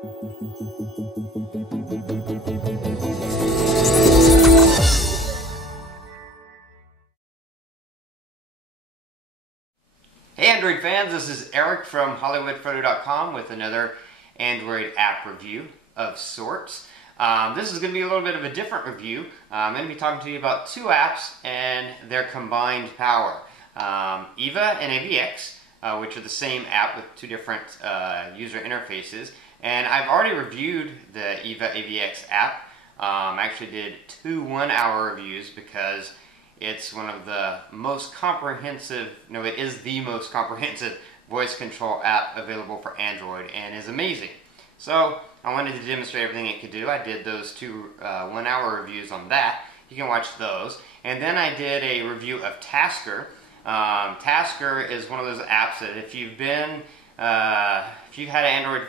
Hey Android fans, this is Eric from hollywoodfrodo.com with another Android app review of sorts. This is going to be a little bit of a different review. I'm going to be talking to you about two apps and their combined power. EVA and AVX, which are the same app with two different user interfaces. And I've already reviewed the EVA AVX app. I actually did two 1-hour reviews because it's one of the most comprehensive, no, it is the most comprehensive voice control app available for Android and is amazing. So I wanted to demonstrate everything it could do. I did those two 1-hour reviews on that. You can watch those. And then I did a review of Tasker. Tasker is one of those apps that if you've been, if you've had an Android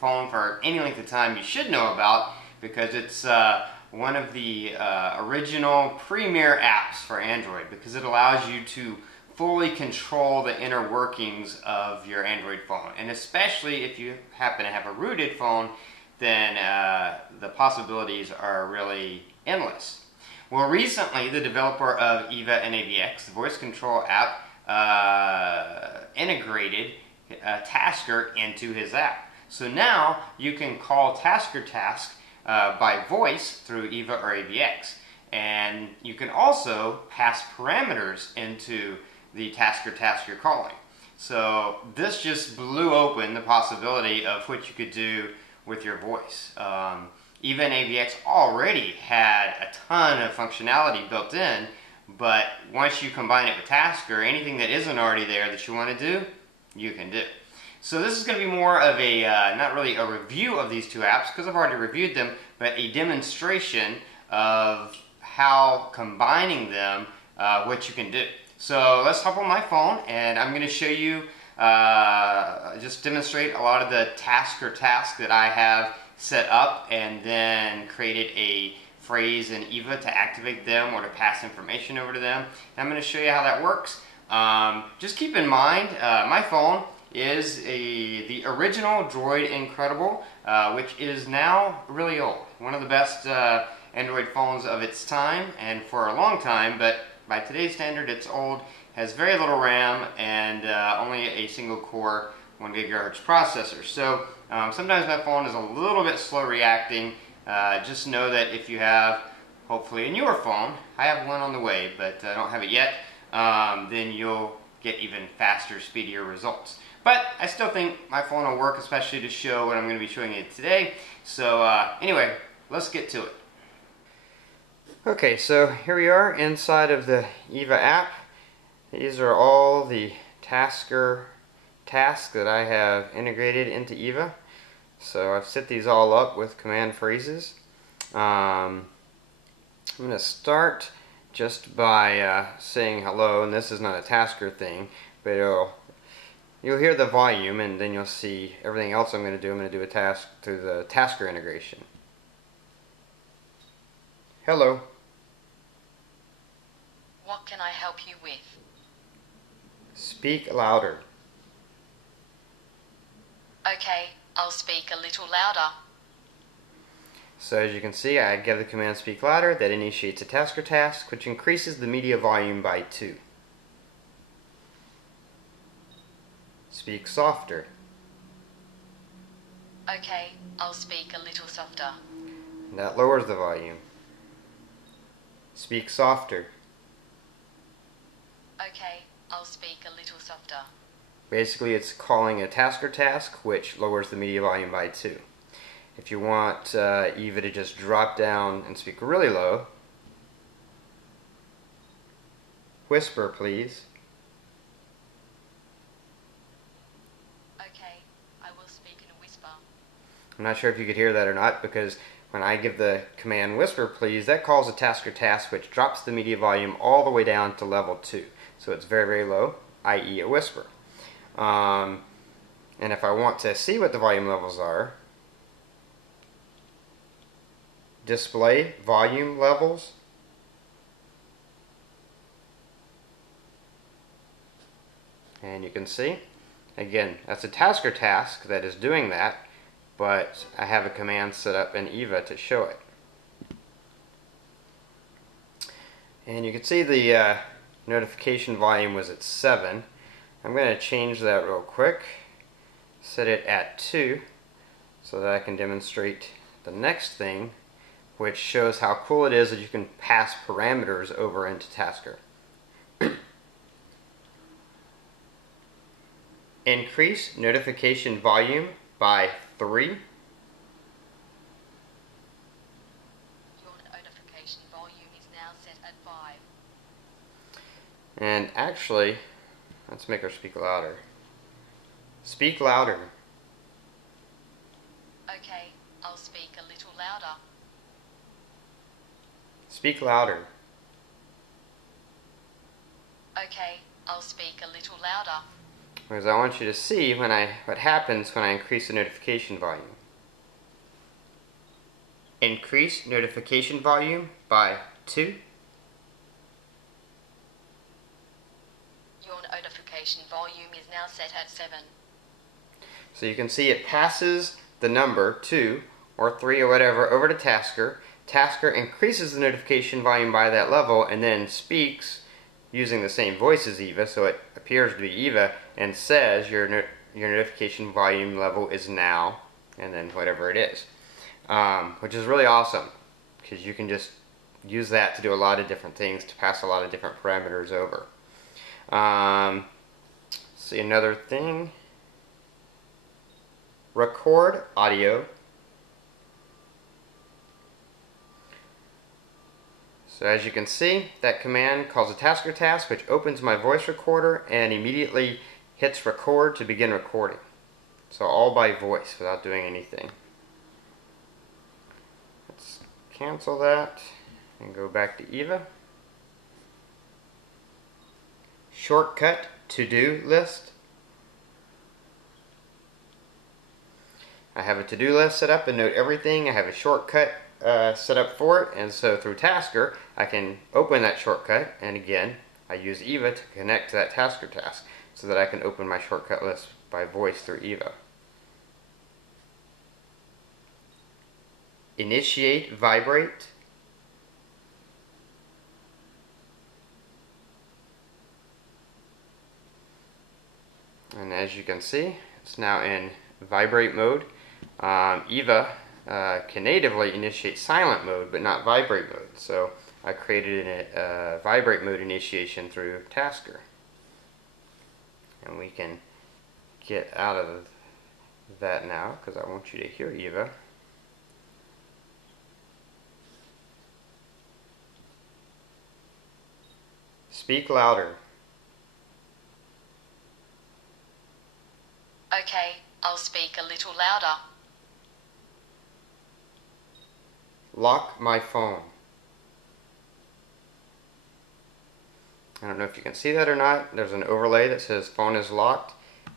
phone for any length of time, you should know about, because it's one of the original premier apps for Android, because it allows you to fully control the inner workings of your Android phone. And especially if you happen to have a rooted phone, then the possibilities are really endless. Well, recently the developer of EVA and AVX, the voice control app, integrated Tasker into his app. So now you can call Tasker Task by voice through EVA or AVX, and you can also pass parameters into the Tasker task you're calling. So this just blew open the possibility of what you could do with your voice. EVA and AVX already had a ton of functionality built in, but once you combine it with Tasker, anything that isn't already there that you want to do, you can do. So this is going to be more of a, not really a review of these two apps, because I've already reviewed them, but a demonstration of how combining them, what you can do. So let's hop on my phone, and I'm going to show you, just demonstrate a lot of the Tasker tasks that I have set up, and then created a phrase in EVA to activate them or to pass information over to them. And I'm going to show you how that works. Just keep in mind, my phone is the original Droid Incredible, which is now really old. One of the best Android phones of its time, and for a long time, but by today's standard it's old, has very little RAM, and only a single core 1 GHz processor. So sometimes my phone is a little bit slow reacting. Just know that if you have, hopefully, a newer phone, I have one on the way, but I don't have it yet, then you'll get even faster, speedier results. But I still think my phone will work, especially to show what I'm going to be showing you today. So anyway, let's get to it. Okay, so here we are inside of the EVA app. These are all the Tasker tasks that I have integrated into EVA. So I've set these all up with command phrases. I'm going to start just by saying hello, and this is not a Tasker thing, but you'll hear the volume, and then you'll see everything else I'm going to do. I'm going to do a task through the Tasker integration. Hello. What can I help you with? Speak louder. Okay, I'll speak a little louder. So as you can see, I give the command speak louder. That initiates a Tasker task, which increases the media volume by 2. Speak softer. Okay, I'll speak a little softer. That lowers the volume. Speak softer. Okay, I'll speak a little softer. Basically, it's calling a Tasker task, which lowers the media volume by 2. If you want EVA to just drop down and speak really low, whisper, please. Okay, I will speak in a whisper. I'm not sure if you could hear that or not, because when I give the command whisper, please, that calls a Tasker task, which drops the media volume all the way down to level 2. So it's very, very low, i.e. a whisper. And if I want to see what the volume levels are, display volume levels. And you can see, again, that's a Tasker task that is doing that, but I have a command set up in EVA to show it. And you can see the notification volume was at 7. I'm going to change that real quick, set it at 2, so that I can demonstrate the next thing, which shows how cool it is that you can pass parameters over into Tasker. Increase notification volume by 3. Your notification volume is now set at 5. And actually, let's make her speak louder. Speak louder. Okay, I'll speak a little louder. Speak louder. Okay, I'll speak a little louder. Because I want you to see what happens when I increase the notification volume. Increase notification volume by 2. Your notification volume is now set at 7. So you can see it passes the number 2 or 3 or whatever over to Tasker. Tasker increases the notification volume by that level and then speaks using the same voice as EVA, so it appears to be EVA, and says your notification volume level is now, and then whatever it is. Which is really awesome, because you can just use that to do a lot of different things, to pass a lot of different parameters over. See another thing. Record audio. So as you can see, that command calls a Tasker task, which opens my voice recorder and immediately hits record to begin recording. So all by voice without doing anything. Let's cancel that and go back to EVA. Shortcut to-do list. I have a to-do list set up and note everything. I have a shortcut set up for it, and so through Tasker I can open that shortcut, and again I use EVA to connect to that Tasker task so that I can open my shortcut list by voice through EVA. Initiate vibrate. And as you can see, it's now in vibrate mode. EVA can natively initiate silent mode, but not vibrate mode. So I created a vibrate mode initiation through Tasker. And we can get out of that now, because I want you to hear EVA. Speak louder. Okay, I'll speak a little louder. Lock my phone. I don't know if you can see that or not. There's an overlay that says phone is locked,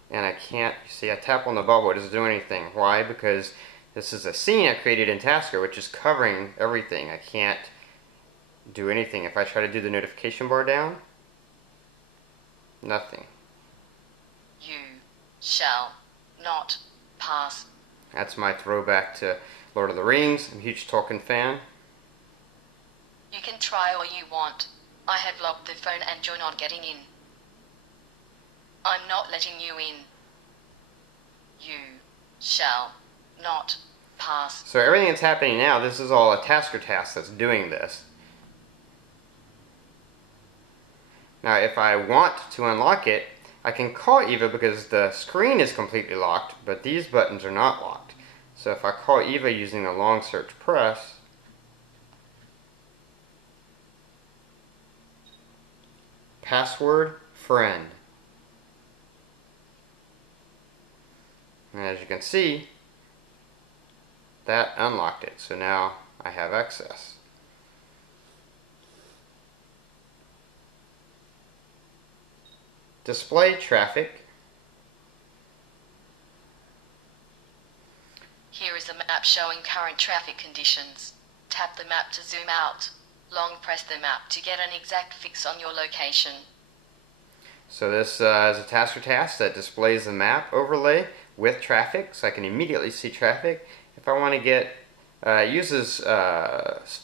and I can't, you see I tap on the bubble, it doesn't do anything. Why? Because this is a scene I created in Tasker, which is covering everything. I can't do anything. If I try to do the notification bar down, nothing. You shall not pass. That's my throwback to Lord of the Rings. I'm a huge Tolkien fan. You can try all you want. I have locked the phone and you're not getting in. I'm not letting you in. You shall not pass. So everything that's happening now, this is all a Tasker task that's doing this. Now if I want to unlock it, I can call EVA because the screen is completely locked, but these buttons are not locked. So if I call EVA using the long search press, password friend. And as you can see, that unlocked it. So now I have access. Display traffic. Here is a map showing current traffic conditions. Tap the map to zoom out. Long press the map to get an exact fix on your location. So this is a Tasker task that displays the map overlay with traffic, so I can immediately see traffic. If I want to get, it uses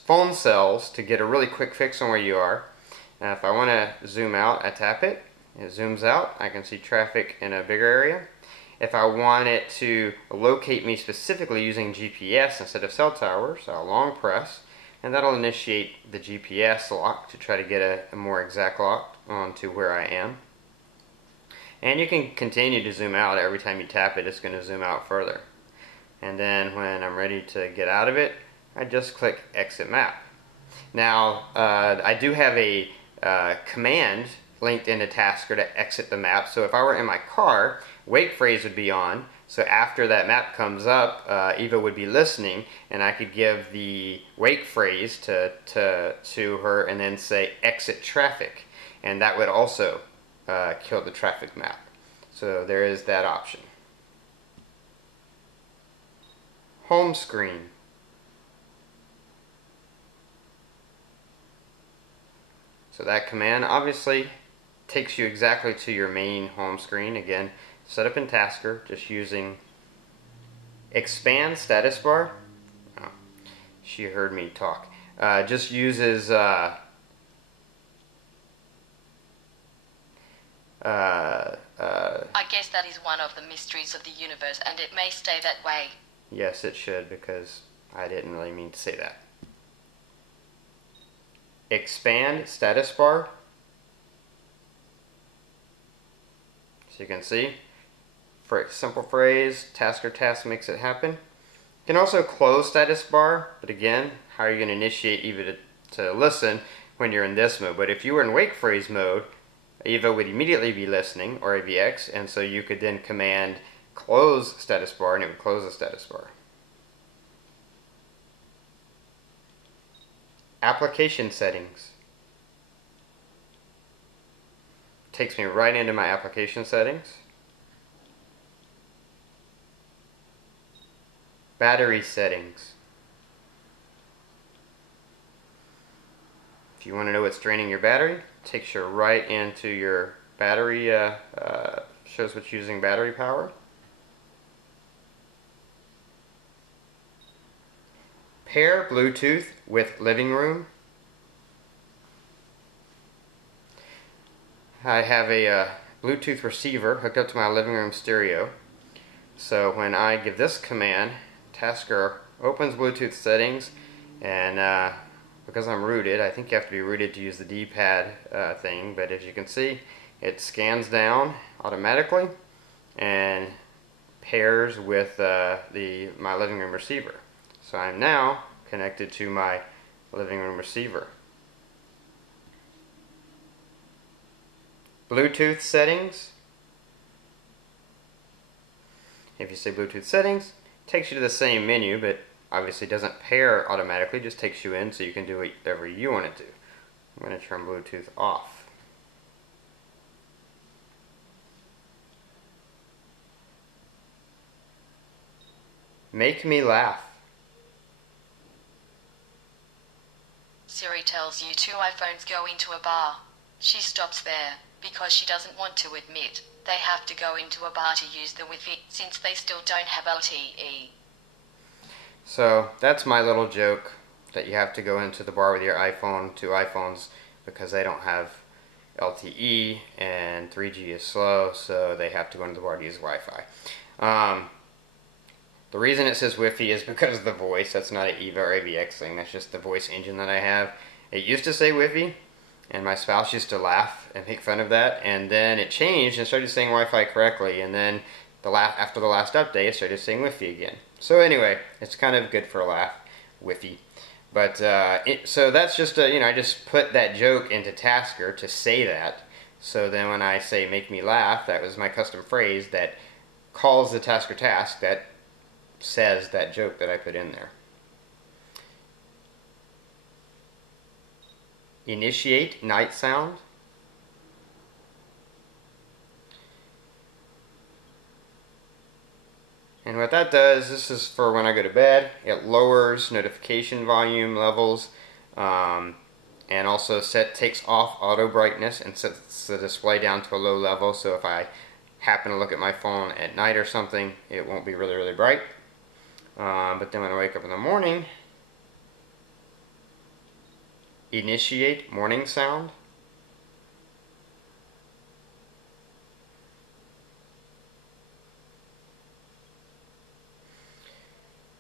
phone cells to get a really quick fix on where you are. If I want to zoom out, I tap it. It zooms out. I can see traffic in a bigger area. If I want it to locate me specifically using GPS instead of cell towers, I'll long press, and that'll initiate the GPS lock to try to get a more exact lock onto where I am. And you can continue to zoom out. Every time you tap it, it's going to zoom out further. And then when I'm ready to get out of it, I just click Exit Map. Now, I do have a command linked into Tasker to exit the map. So if I were in my car, wake phrase would be on. So after that map comes up, EVA would be listening, and I could give the wake phrase to her and then say exit traffic. And that would also kill the traffic map. So there is that option. Home screen. So that command obviously takes you exactly to your main home screen. Again, set up in Tasker, just using expand status bar. Oh, she heard me talk. Just uses I guess that is one of the mysteries of the universe, and it may stay that way. Yes, it should, because I didn't really mean to say that. Expand status bar. So you can see, for a simple phrase, task or task makes it happen. You can also close status bar, but again, how are you going to initiate EVA to listen when you're in this mode? But if you were in wake phrase mode, EVA would immediately be listening, or AVX, and so you could then command close status bar, and it would close the status bar. Application settings. Takes me right into my application settings. Battery settings. If you want to know what's draining your battery, it takes you right into your battery, shows what's using battery power. Pair Bluetooth with living room. I have a Bluetooth receiver hooked up to my living room stereo. So when I give this command, Tasker opens Bluetooth settings, and because I'm rooted, I think you have to be rooted to use the D-pad thing, but as you can see, it scans down automatically and pairs with my living room receiver. So I'm now connected to my living room receiver. Bluetooth settings. If you say Bluetooth settings, it takes you to the same menu, but obviously doesn't pair automatically, just takes you in so you can do whatever you want to do. I'm going to turn Bluetooth off. Make me laugh. Siri tells you 2 iPhones go into a bar. She stops there because she doesn't want to admit they have to go into a bar to use the Wi-Fi since they still don't have LTE. So that's my little joke, that you have to go into the bar with your iPhone, 2 iPhones, because they don't have LTE and 3G is slow, so they have to go into the bar to use Wi-Fi. The reason it says Wi-Fi is because of the voice. That's not an EVA or AVX thing, that's just the voice engine that I have. It used to say Wi-Fi, and my spouse used to laugh and make fun of that, and then it changed and started saying Wi-Fi correctly, and then after the last update it started saying Wi-Fi again. So anyway, it's kind of good for a laugh, Wi-Fi. But so that's just I just put that joke into Tasker to say that. So then when I say make me laugh, that was my custom phrase that calls the Tasker task that says that joke that I put in there. Initiate night sound. And what that does, this is for when I go to bed, it lowers notification volume levels, and also takes off auto brightness and sets the display down to a low level. So if I happen to look at my phone at night or something, it won't be really, really bright. But then when I wake up in the morning, initiate morning sound.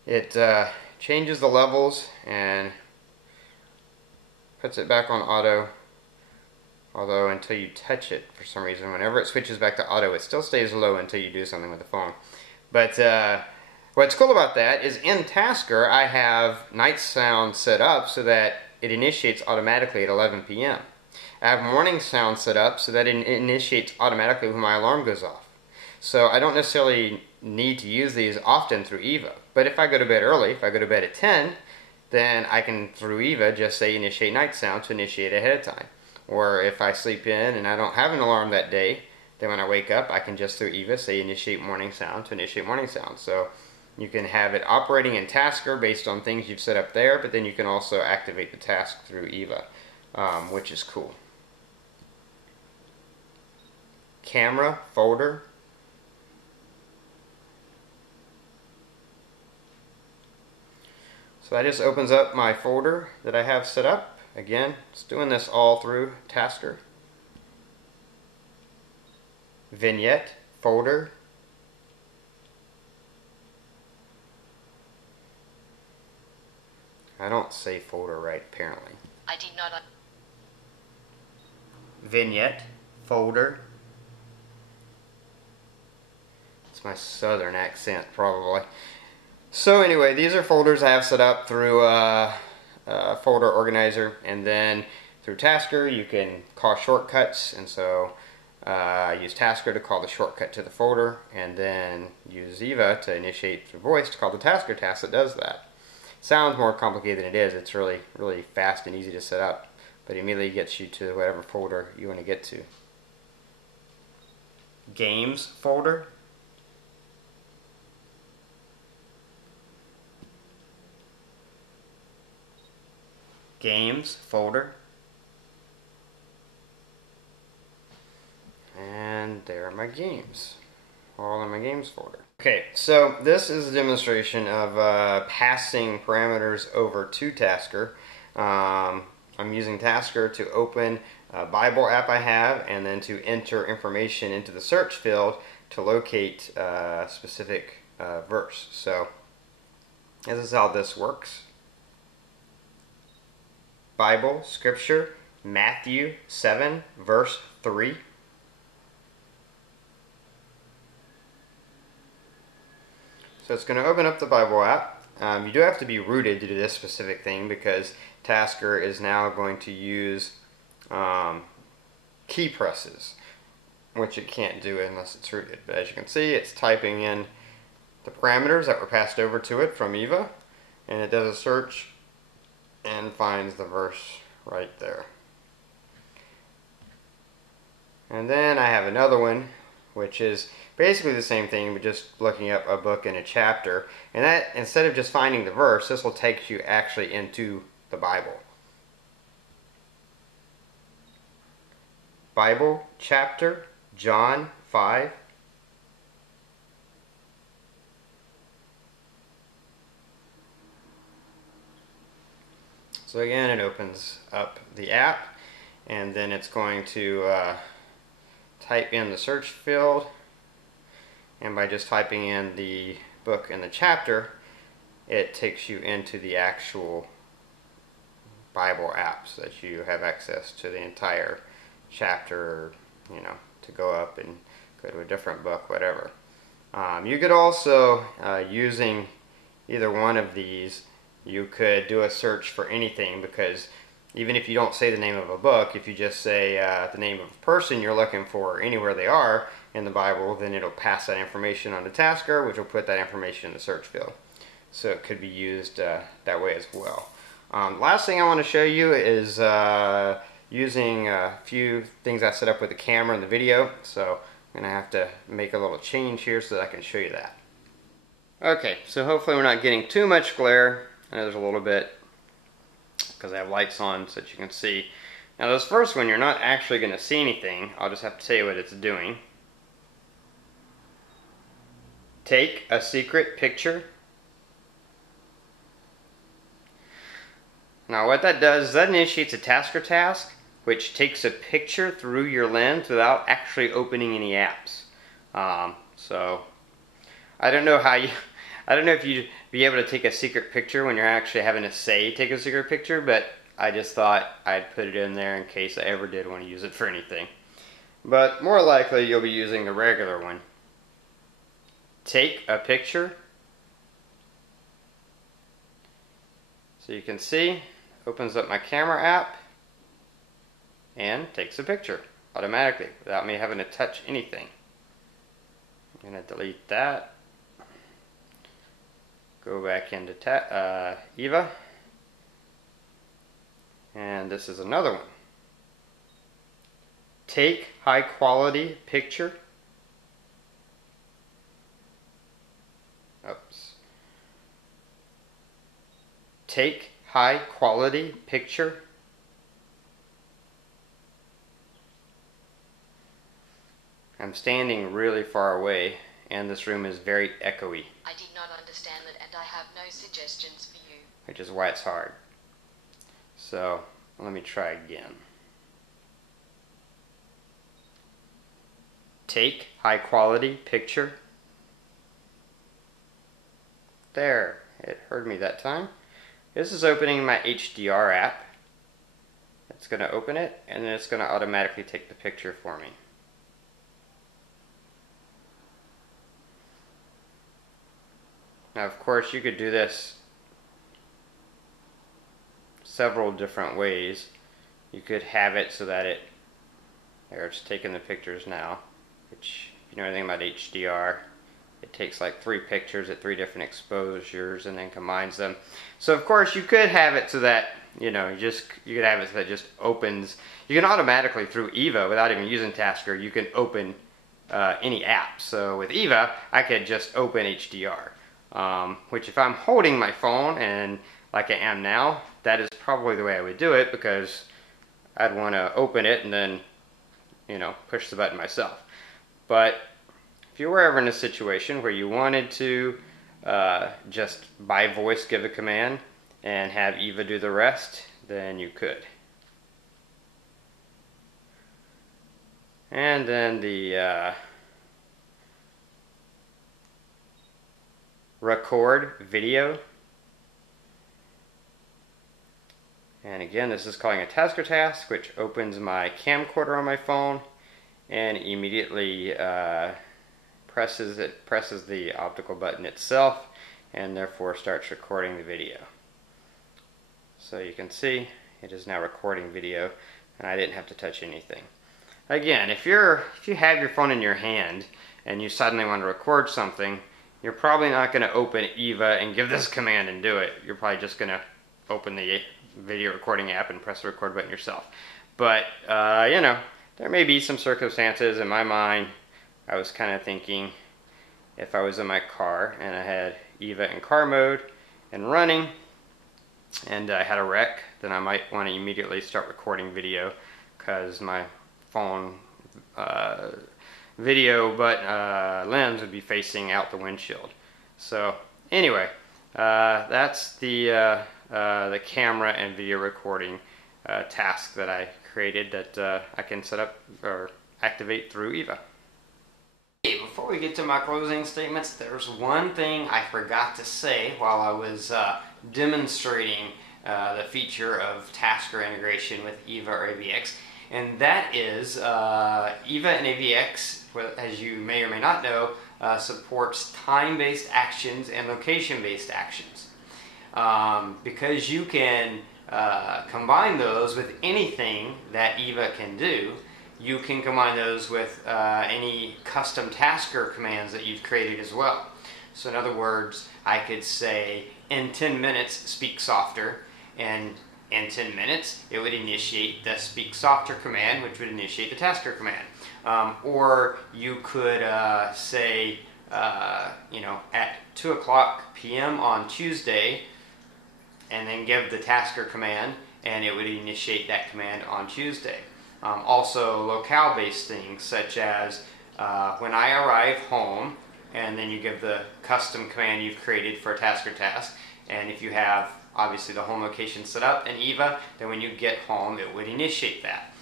It changes the levels and puts it back on auto. Although until you touch it, for some reason, whenever it switches back to auto, it still stays low until you do something with the phone. But what's cool about that is in Tasker, I have night sound set up so that it initiates automatically at 11 p.m. I have morning sound set up so that it initiates automatically when my alarm goes off. So I don't necessarily need to use these often through EVA. But if I go to bed early, if I go to bed at 10, then I can, through EVA, just say initiate night sound to initiate ahead of time. Or if I sleep in and I don't have an alarm that day, then when I wake up, I can just through EVA say initiate morning sound to initiate morning sound. So you can have it operating in Tasker based on things you've set up there, but then you can also activate the task through EVA, which is cool. Camera, folder. So that just opens up my folder that I have set up. Again, it's doing this all through Tasker. Vignette, folder. I don't say folder right, apparently. I did not. Vignette, folder. It's my southern accent, probably. So anyway, these are folders I have set up through folder organizer, and then through Tasker you can call shortcuts, and so I use Tasker to call the shortcut to the folder, and then use EVA to initiate through voice to call the Tasker task that does that. Sounds more complicated than it is. It's really fast and easy to set up, but immediately gets you to whatever folder you want to get to. Games folder. Games folder, and there are my games, all in my games folder. Okay, so this is a demonstration of passing parameters over to Tasker. I'm using Tasker to open a Bible app I have, and then to enter information into the search field to locate a specific verse. So this is how this works. Bible, Scripture, Matthew 7, verse 3. So it's going to open up the Bible app. You do have to be rooted to do this specific thing because Tasker is now going to use key presses, which it can't do unless it's rooted. But as you can see, it's typing in the parameters that were passed over to it from EVA, and it does a search and finds the verse right there. And then I have another one which is basically the same thing but just looking up a book and a chapter, and that instead of just finding the verse, this will take you actually into the Bible. Bible chapter, John 5. So again, it opens up the app, and then it's going to type in the search field, and by just typing in the book and the chapter, it takes you into the actual Bible app so that you have access to the entire chapter, to go up and go to a different book, whatever. You could also, using either one of these, you could do a search for anything, because even if you don't say the name of a book, if you just say the name of a person you're looking for anywhere they are in the Bible, then it'll pass that information on to Tasker, which will put that information in the search field. So it could be used that way as well. Last thing I want to show you is using a few things I set up with the camera and the video. So I'm going to have to make a little change here so that I can show you that. Okay, so hopefully we're not getting too much glare. I know there's a little bit because I have lights on so that you can see. Now this first one, you're not actually going to see anything. I'll just have to tell you what it's doing. take a secret picture. Now what that does is that initiates a tasker task which takes a picture through your lens without actually opening any apps. So I don't know if you'd be able to take a secret picture when you're actually having to say take a secret picture, but I just thought I'd put it in there in case I ever did want to use it for anything. But more likely you'll be using the regular one. Take a picture. So you can see, opens up my camera app and takes a picture automatically without me having to touch anything. I'm going to delete that. Go back into EVA. And this is another one. Take high quality picture. Oops. Take high quality picture. I'm standing really far away and this room is very echoey. I did not understand it and I have no suggestions for you. Which is why it's hard. So let me try again. Take high quality picture. There, it heard me that time. This is opening my HDR app. It's going to open it and then it's going to automatically take the picture for me. Now of course you could do this several different ways. You could have it so that it's taking the pictures now, which if you know anything about HDR, it takes like 3 pictures at 3 different exposures and then combines them. So of course you could have it so that you could have it so that it just opens. You can automatically through EVA without even using Tasker, you can open any app. So with EVA, I could just open HDR. Which if I'm holding my phone and like I am now, that is probably the way I would do it because I'd want to open it and then push the button myself. But if you were ever in a situation where you wanted to just by voice give a command and have EVA do the rest, then you could. And then the record video. And again, this is calling a tasker task, which opens my camcorder on my phone and immediately presses the optical button itself and therefore starts recording the video. So you can see it is now recording video and I didn't have to touch anything. Again, if you have your phone in your hand and you suddenly want to record something, you're probably not going to open EVA and give this command and do it. You're probably just going to open the video recording app and press the record button yourself. But, there may be some circumstances. In my mind, I was kind of thinking if I was in my car and I had EVA in car mode and running and I had a wreck, then I might want to immediately start recording video because my phone video lens would be facing out the windshield. So anyway, that's the camera and video recording task that I created that I can set up or activate through EVA. Before we get to my closing statements, there's one thing I forgot to say while I was demonstrating the feature of Tasker integration with EVA or AVX, and that is EVA and AVX, as you may or may not know, supports time-based actions and location-based actions. Because you can combine those with anything that EVA can do, you can combine those with any custom Tasker commands that you've created as well. So in other words, I could say, in 10 minutes, speak softer, and in 10 minutes, it would initiate the speak softer command, which would initiate the Tasker command. Or you could say, at 2 o'clock p.m. on Tuesday, and then give the Tasker command, and it would initiate that command on Tuesday. Also, locale-based things, such as when I arrive home, and then you give the custom command you've created for Tasker Task. And if you have obviously the home location set up in EVA, then when you get home it would initiate that.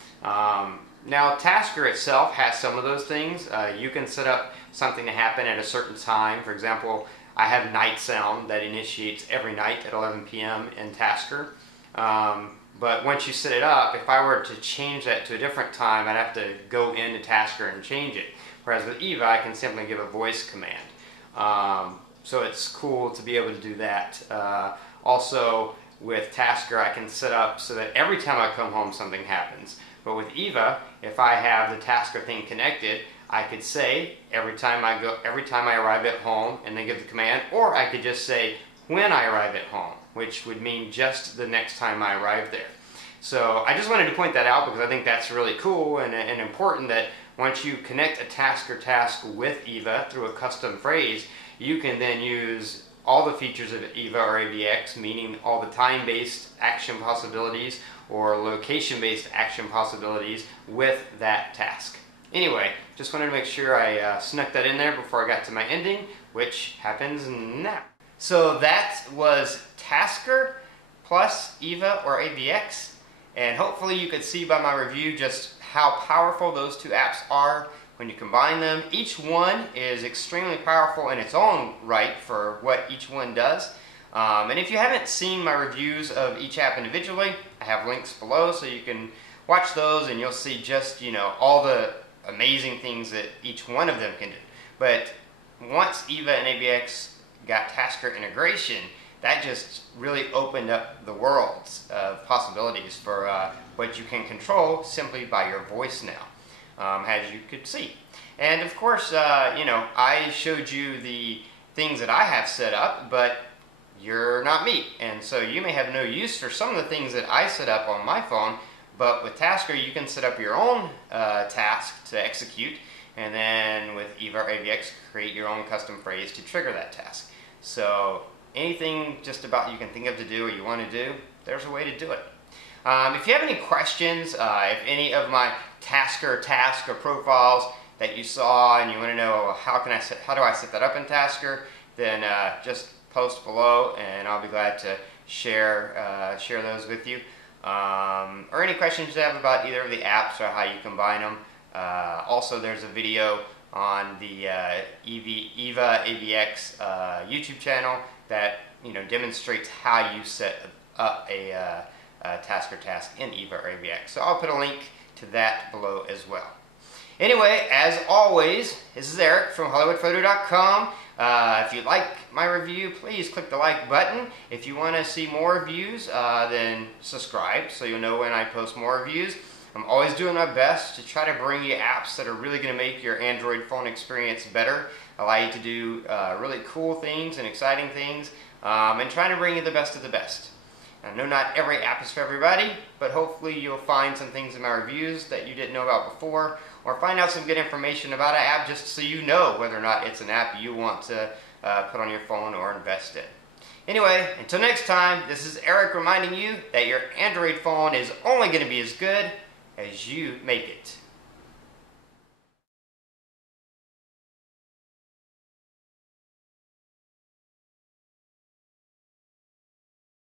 Now Tasker itself has some of those things. You can set up something to happen at a certain time. For example, I have night sound that initiates every night at 11 p.m. in Tasker. But once you set it up, if I were to change that to a different time, I'd have to go into Tasker and change it. Whereas with EVA, I can simply give a voice command. So it's cool to be able to do that. Also, with Tasker, I can set up so that every time I come home, something happens. But with EVA, if I have the Tasker thing connected, I could say every time I arrive at home, and then give the command, or I could just say when I arrive at home, which would mean just the next time I arrive there. So I just wanted to point that out because I think that's really cool and important that once you connect a Tasker task with EVA through a custom phrase, you can then use all the features of EVA or AVX, meaning all the time-based action possibilities or location-based action possibilities with that task. Anyway, just wanted to make sure I snuck that in there before I got to my ending, which happens now. So that was Tasker plus EVA or AVX, and hopefully you could see by my review just how powerful those two apps are when you combine them. Each one is extremely powerful in its own right for what each one does. And if you haven't seen my reviews of each app individually, I have links below so you can watch those and you'll see just, all the amazing things that each one of them can do. But once EVA and AVX got Tasker integration, that just really opened up the worlds of possibilities for what you can control simply by your voice now, as you could see. And of course, I showed you the things that I have set up, but you're not me. And so you may have no use for some of the things that I set up on my phone, but with Tasker you can set up your own task to execute, and then with EVA or AVX create your own custom phrase to trigger that task. So anything just about you can think of to do or you want to do, there's a way to do it. If you have any questions, if any of my Tasker task or profiles that you saw and you want to know how do I set that up in Tasker, then just post below and I'll be glad to share those with you. Or any questions you have about either of the apps or how you combine them. Also, there's a video on the EVA AVX YouTube channel that demonstrates how you set up a Tasker task in EVA or AVX. So I'll put a link to that below as well. Anyway, as always, this is Eric from hollywoodfrodo.com. If you like my review, please click the like button. If you want to see more reviews, then subscribe so you'll know when I post more reviews. I'm always doing my best to try to bring you apps that are really going to make your Android phone experience better, allow you to do really cool things and exciting things, and trying to bring you the best of the best. I know not every app is for everybody, but hopefully you'll find some things in my reviews that you didn't know about before, or find out some good information about an app just so you know whether or not it's an app you want to put on your phone or invest in. Anyway, until next time, this is Eric reminding you that your Android phone is only going to be as good as you make it.